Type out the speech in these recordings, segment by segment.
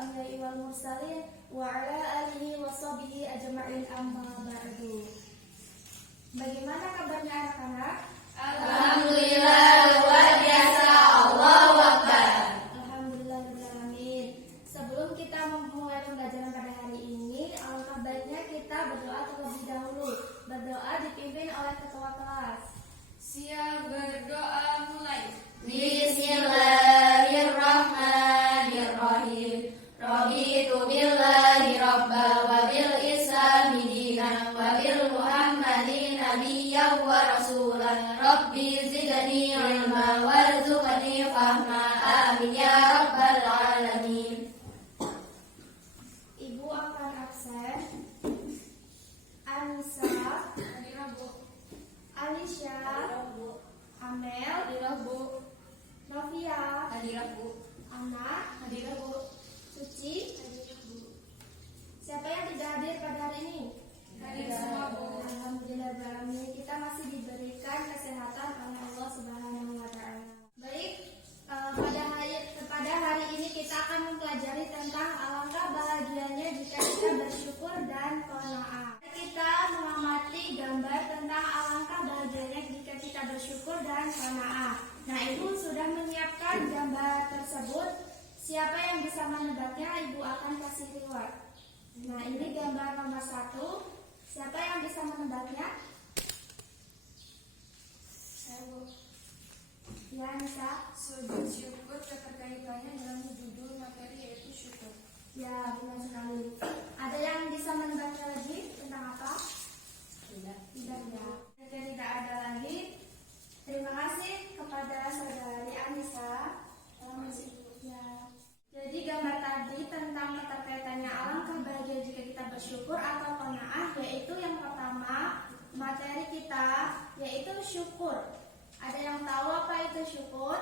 anbiya'i wal mursalin wa ala alihi wa sahbihi ajma'in, amma ba'du. Bagaimana kabarnya anak-anak? Alhamdulillah, luar biasa. Allahu Akbar. Alhamdulillahirrahmanirrahim. Sebelum kita memulai pembelajaran pada hari ini, alangkah baiknya kita berdoa terlebih dahulu. Berdoa dipimpin oleh ketua kelas. Siap, berdoa mulai. Bismillahirrahmanirrahim. Raditu billahi rabba wa bil islami dinan wa bil muhammadin nabiyyan wa rasulan. Rabbi zidni ilma warzuqni fahma. Amin ya rabbal alamin. Ibu akan absen. Anissa, Alisha, Amel, Novia, Ana, Suci. Siapa yang tidak hadir pada hari ini? Hadir semua, Bu. Alhamdulillahirrahmanirrahim. Kita masih diberikan kesehatan oleh Allah Subhanahu wa Ta'ala. Baik, pada hari ini kita akan mempelajari tentang alangkah bahagianya jika kita bersyukur dan qanaah. Kita mengamati gambar tentang alangkah bahagianya jika kita bersyukur dan qanaah. Nah, Ibu sudah menyiapkan gambar tersebut. Siapa yang bisa menebaknya, Ibu akan kasih reward. Nah, ini gambar nomor 1. Siapa yang bisa menebaknya? Saya, Bu. Ya, Nisa. Sujud syukur keterkaitannya dengan judul materi yaitu syukur. Ya, benar sekali. Ada yang bisa menebaknya lagi tentang apa? Tidak ya. Jika tidak ada lagi, terima kasih kepada saudari Anissa. Ya. Jadi gambar tadi tentang keterkaitannya alangkah bahagia jika kita bersyukur atau qanaah, yaitu yang pertama materi kita yaitu syukur. Ada yang tahu apa itu syukur?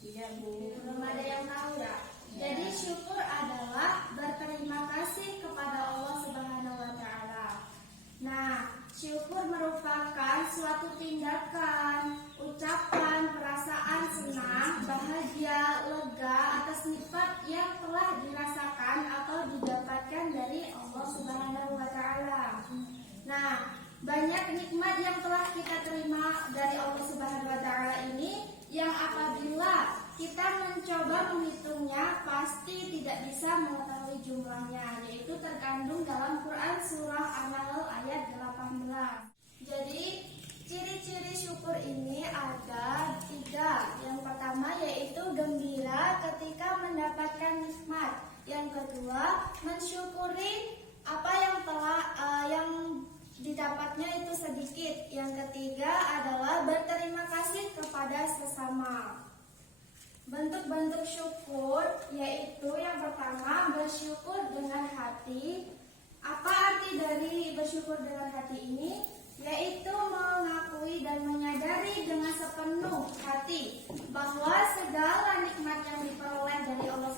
Tidak, Bu. Belum ada yang tahu ya. Jadi syukur adalah berterima kasih kepada Allah Subhanahu wa Ta'ala. Nah, syukur merupakan suatu tindakan, ucapan, perasaan senang, bahagia, lega atas nikmat yang telah dirasakan atau didapatkan dari Allah Subhanahu wa Ta'ala. Nah, banyak nikmat yang telah kita terima dari Allah Subhanahu wa Ta'ala ini yang apabila kita mencoba menghitungnya pasti tidak bisa mengetahui jumlahnya, yaitu terkandung dalam Quran surah An-Nahl ayat 18. Jadi ciri-ciri syukur ini ada 3. Yang pertama yaitu gembira ketika mendapatkan nikmat. Yang kedua, mensyukuri apa yang telah yang didapatnya itu sedikit. Yang ketiga adalah berterima kasih kepada sesama. Bentuk-bentuk syukur yaitu yang pertama bersyukur dengan hati. Apa arti dari bersyukur dengan hati ini? Yaitu mengakui dan menyadari dengan sepenuh hati bahwa segala nikmat yang diperoleh dari Allah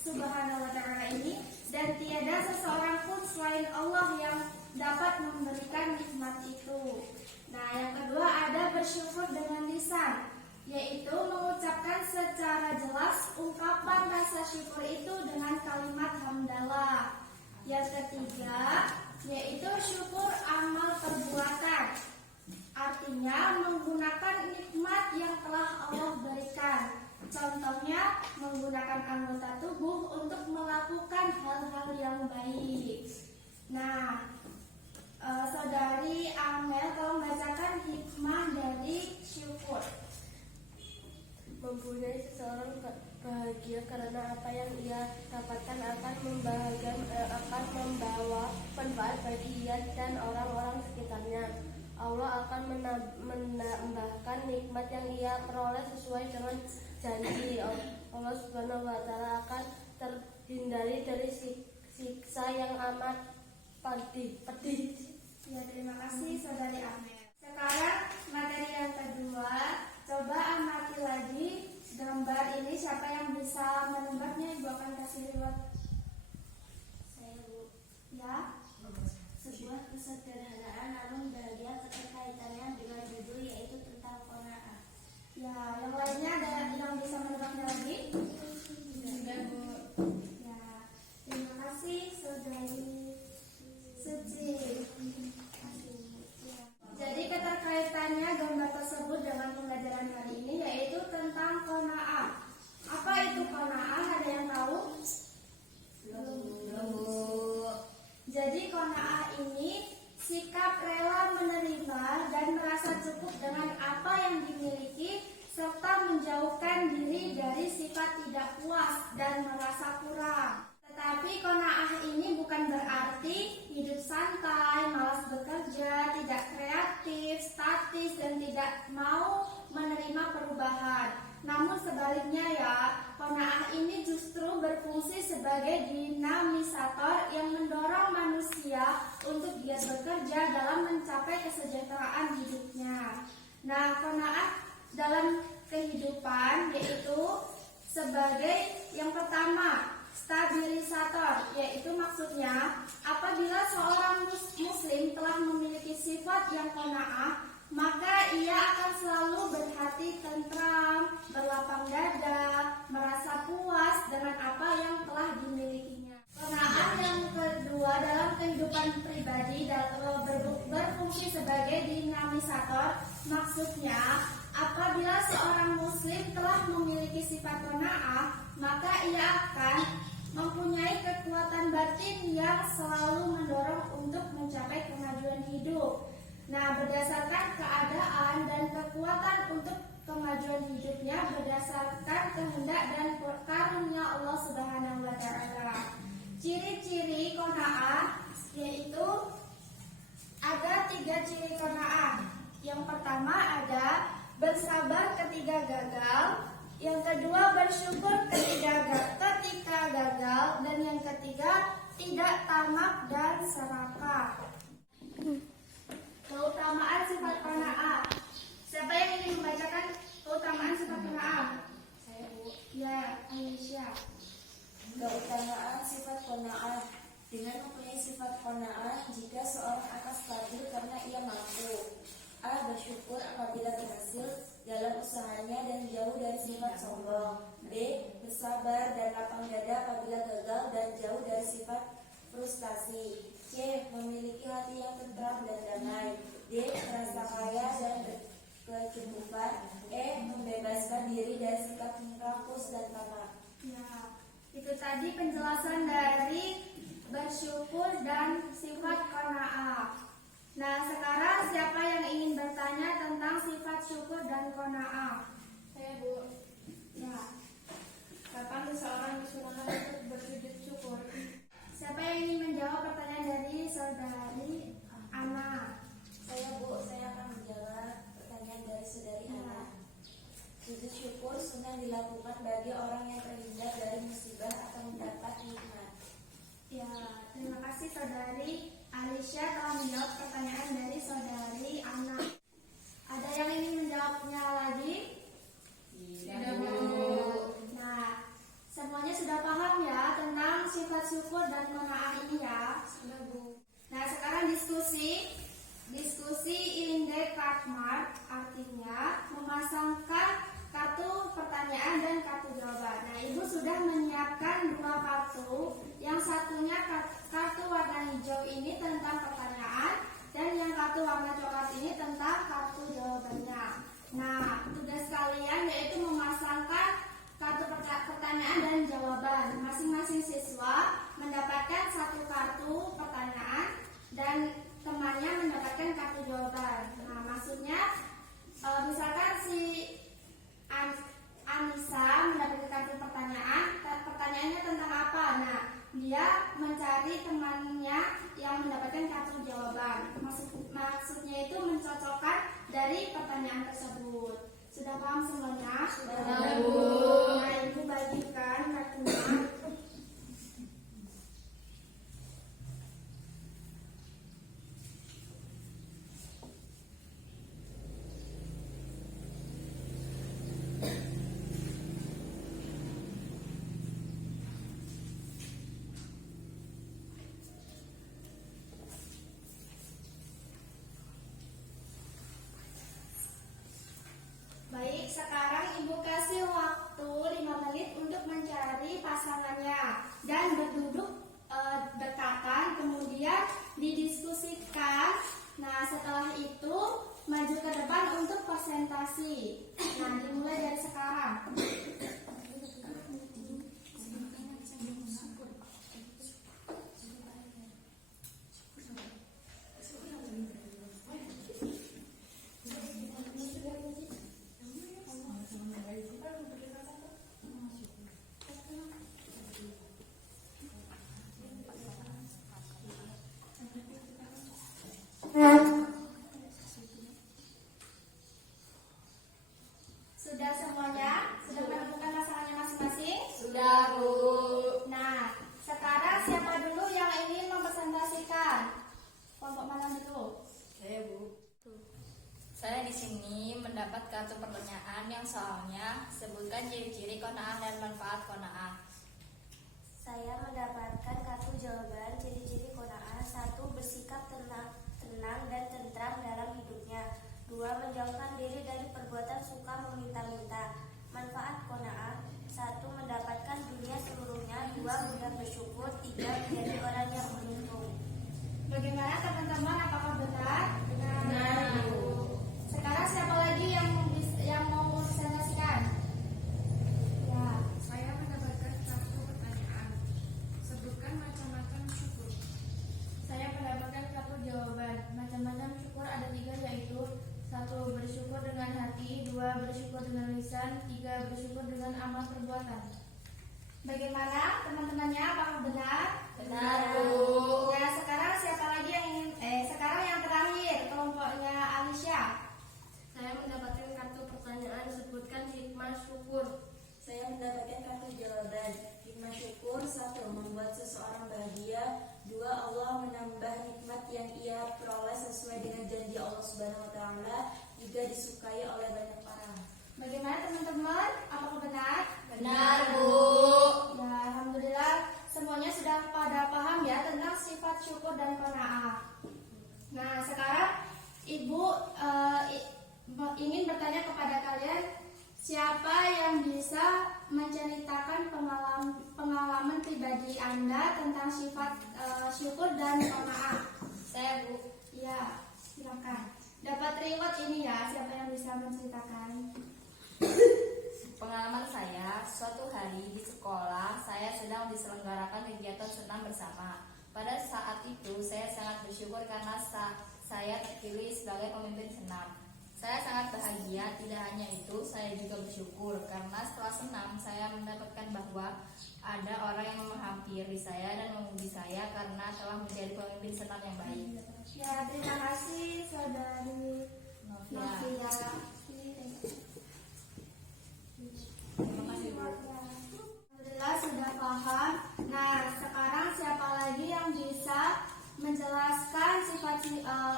Subhanahu wa Ta'ala ini dan tiada seseorang pun selain Allah yang dapat memberikan nikmat itu. Nah, yang kedua ada bersyukur dengan lisan, yaitu mengucapkan secara jelas ungkapan rasa syukur itu dengan kalimat hamdalah. Yang ketiga yaitu syukur amal perbuatan, artinya menggunakan nikmat yang telah Allah berikan. Contohnya menggunakan anggota tubuh untuk melakukan hal-hal yang baik. Nah, saudari Amel, tolong bacakan hikmah dari syukur. Mempunyai seseorang bahagia karena apa yang ia dapatkan akan membawa manfaat bagi ia dan orang-orang sekitarnya. Allah akan menambahkan nikmat yang ia peroleh sesuai dengan janji. Allah Subhanahu wa Ta'ala akan terhindari dari siksa yang amat pedih. Ya, terima kasih saudari Amel. Sekarang materi yang kedua, coba amati lagi gambar ini. Siapa yang bisa menebaknya? Ibu akan kasih reward. Saya, Bu. Ya. Sebuah kesederhanaan namun bahagia keterkaitannya dengan judul yaitu tentang qanaah. Ya, yang lainnya ada yang bisa menebaknya lagi? Tidak, Bu. tidak puas dan merasa kurang. Tetapi qanaah ini bukan berarti hidup santai, malas bekerja, tidak kreatif, statis, dan tidak mau menerima perubahan. Namun sebaliknya ya, qanaah ini justru berfungsi sebagai dinamisator yang mendorong manusia untuk giat bekerja dalam mencapai kesejahteraan hidupnya. Nah, qanaah dalam kehidupan yaitu sebagai yang pertama, stabilisator, yaitu maksudnya apabila seorang muslim telah memiliki sifat yang qanaah, maka ia akan selalu berhati tentram, berlapang dada, merasa puas dengan apa yang telah dimilikinya. Qanaah yang kedua dalam kehidupan pribadi berfungsi sebagai dinamisator, maksudnya apabila seorang muslim telah memiliki sifat qanaah, maka ia akan mempunyai kekuatan batin yang selalu mendorong untuk mencapai kemajuan hidup. Nah, berdasarkan keadaan dan kekuatan untuk kemajuan hidupnya berdasarkan kehendak dan karunia Allah Subhanahu wa taala. Ciri-ciri qanaah yaitu ada 3 ciri qanaah. Yang pertama ada bersabar ketika gagal, yang kedua bersyukur ketika gagal, dan yang ketiga tidak tamak dan serakah. Keutamaan sifat qanaah. Siapa yang ingin membacakan keutamaan sifat qanaah? Saya, Bu. Ya, Aisyah. Keutamaan sifat qanaah. Dengan mempunyai sifat qanaah, jika seorang akan stabil karena ia mampu. A. Bersyukur apabila berhasil dalam usahanya dan jauh dari sifat sombong. B. Bersabar dan lapang dada apabila gagal dan jauh dari sifat frustasi. C. Memiliki hati yang tentram dan damai. D. Merasa kaya dan berkecukupan. E. Membebaskan diri dari sikap rakus dan tamak. Ya, itu tadi penjelasan dari bersyukur dan sifat qanaah. Nah, sekarang siapa yang ingin bertanya tentang sifat syukur dan qanaah? Saya, Bu. Ya. Kapan seseorang disuruhkan untuk bersujud syukur? Siapa yang ingin menjawab pertanyaan dari saudari Ana? Saya, Bu, saya akan menjawab pertanyaan dari saudari Ana. Sujud syukur sunnah dilakukan bagi orang yang terhindar dari musibah atau mendapat nikmat. Ya, terima kasih saudari Alicia telah menjawab pertanyaan dari saudari Ana. Ada yang ingin menjawabnya lagi? Tidak, Bu. Nah, semuanya sudah paham ya tentang sifat syukur dan qanaah ini ya? Sudah, Bu. Nah, sekarang diskusi Inde Kartmark, artinya memasangkan kartu pertanyaan dan kartu jawaban. Nah, Ibu sudah menyiapkan 2 kartu. Yang satunya kartu warna hijau ini tentang pertanyaan, dan yang kartu warna coklat ini tentang kartu jawabannya. Nah, tugas kalian yaitu memasangkan kartu pertanyaan dan jawaban. Masing-masing siswa mendapatkan 1 kartu pertanyaan dan temannya mendapatkan kartu jawaban. Nah, maksudnya misalkan si Anissa mendapatkan kartu pertanyaan, pertanyaannya tentang apa? Nah, dia mencari temannya yang mendapatkan kartu jawaban. Maksudnya itu mencocokkan dari pertanyaan tersebut. Sudah paham semuanya? Sudah, Bu. Nah, Ibu bagikan kartunya. Baik, sekarang Ibu kasih waktu 5 menit untuk mencari pasangannya dan berduduk dekatan, kemudian didiskusikan. Nah, setelah itu maju ke depan untuk presentasi. Nah, dimulai dari sekarang. Benar, Bu. Nah, sekarang siapa dulu yang ingin mempresentasikan? Kelompok mana dulu? Saya, Bu. Saya di sini mendapat kartu pertanyaan yang soalnya sebutkan ciri-ciri qanaah dan manfaat qanaah. Saya mendapatkan kartu jawaban ciri-ciri qanaah. 1. Bersikap tenang dan tentram dalam hidupnya. 2. Menjauhkan diri dari perbuatan suka meminta-minta. Manfaat qanaah: 1. Mendapatkan dunia seluruhnya. 2. Mudah bersyukur. 3. Menjadi orang yang beruntung. Bagaimana teman-teman? Apakah benar? Benar, Bu. Sekarang siapa lagi yang mau mempresentasikan? Ya. Saya mendapatkan kartu pertanyaan. Sebutkan macam-macam syukur. Saya mendapatkan kartu jawaban. Macam-macam syukur ada 3, yaitu 1. Bersyukur dengan hati. 2. Bersyukur dengan lisan. 3. Bersyukur dengan amal perbuatan. Bagaimana teman-temannya? Apakah benar? Benar, Bu. Ya, sekarang siapa lagi yang ingin? Sekarang yang terakhir, kelompoknya Alicia. Saya mendapatkan kartu pertanyaan. Sebutkan hikmah syukur. Saya mendapatkan kartu jawaban. Hikmah syukur: 1. Membuat seseorang bahagia. 2. Allah menambah nikmat yang ia peroleh sesuai dengan janji Allah Subhanahu wa taala. 3. Disukai oleh banyak orang. Bagaimana teman-teman? Apakah benar? Benar, Bu. Ya, alhamdulillah semuanya sudah pada paham ya tentang sifat syukur dan qanaah. Nah, sekarang Ibu ingin bertanya kepada kalian, siapa yang bisa menceritakan pengalaman pribadi Anda tentang sifat syukur dan qanaah? Saya, Bu. Ya, silakan. Dapat reward ini ya, siapa yang bisa menceritakan? Pengalaman saya, suatu hari di sekolah saya sedang diselenggarakan kegiatan senam bersama. Pada saat itu saya sangat bersyukur karena saya terpilih sebagai pemimpin senam. Saya sangat bahagia. Tidak hanya itu, saya juga bersyukur karena setelah senam saya mendapatkan bahwa ada orang yang menghampiri saya dan memuji saya karena telah menjadi pemimpin senam yang baik. Ya, terima kasih saudari Novia. Novia. Terima kasih, Bu. Alhamdulillah sudah paham. Nah, sekarang siapa lagi yang bisa menjelaskan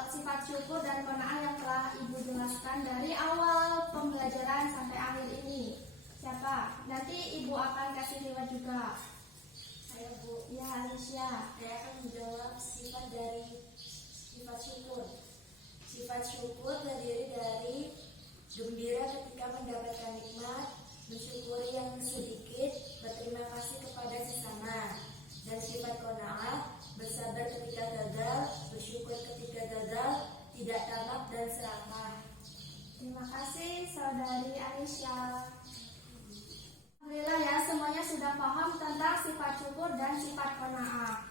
sifat syukur dan qanaah yang telah Ibu jelaskan dari awal pembelajaran sampai akhir ini? Siapa? Nanti Ibu akan kasih lewat juga. Saya, Bu. Ya, Alicia. Saya akan menjawab sifat dari sifat syukur. Sifat syukur terdiri dari gembira ketika mendapatkan nikmat, mensyukuri yang sedikit, berterima kasih kepada sesama. Dan sifat qanaah: bersabar ketika gagal, bersyukur ketika gagal, tidak tamak dan serakah. Terima kasih saudari Alicia. Alhamdulillah ya, semuanya sudah paham tentang sifat syukur dan sifat qanaah.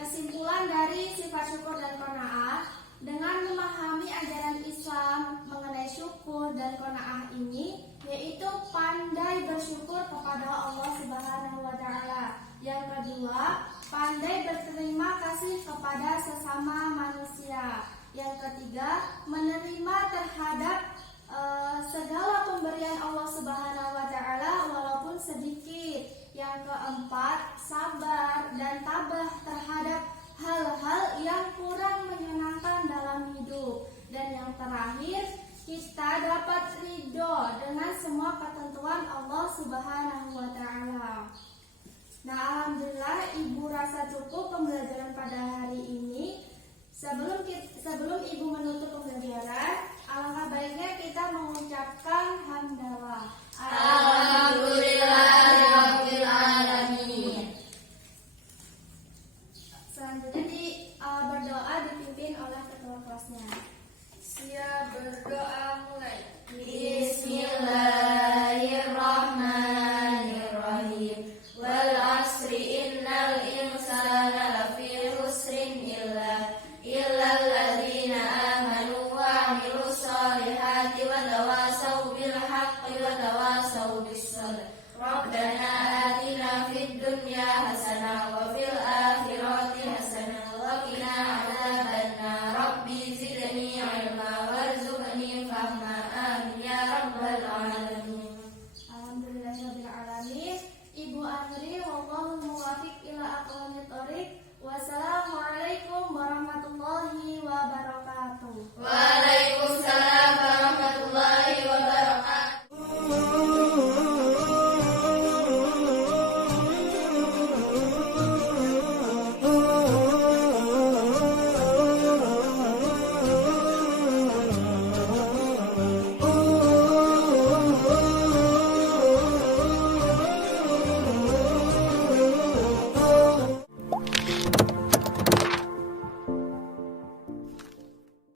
Kesimpulan dari sifat syukur dan qanaah, dengan memahami ajaran Islam mengenai syukur dan qanaah ini, yaitu pandai bersyukur kepada Allah Subhanahu wa taala. Yang kedua, pandai berterima kasih kepada sesama manusia. Yang ketiga, menerima terhadap segala pemberian Allah Subhanahu wa taala walaupun sedikit. Yang keempat, sabar dan tabah terhadap hal-hal yang kurang menyenangkan dalam hidup. Dan yang terakhir, kita dapat ridho dengan semua ketentuan Allah Subhanahu wa taala. Nah, alhamdulillah Ibu rasa cukup pembelajaran pada hari ini. Sebelum Ibu menutup pembelajaran, alangkah baiknya kita mengucapkan hamdalah. Alhamdulillahirabbil alamin. Selanjutnya berdoa dipimpin oleh ketua kelasnya. Siap, berdoa mulai. Bismillahirrahmanirrahim. Wal asri innal insana lafi khusrin illa alladzina amanu wa amilus solihati wa tawasaw diri, wallahu muwaffiq ila aqwamit thoriq. Wassalamualaikum warahmatullahi wabarakatuh.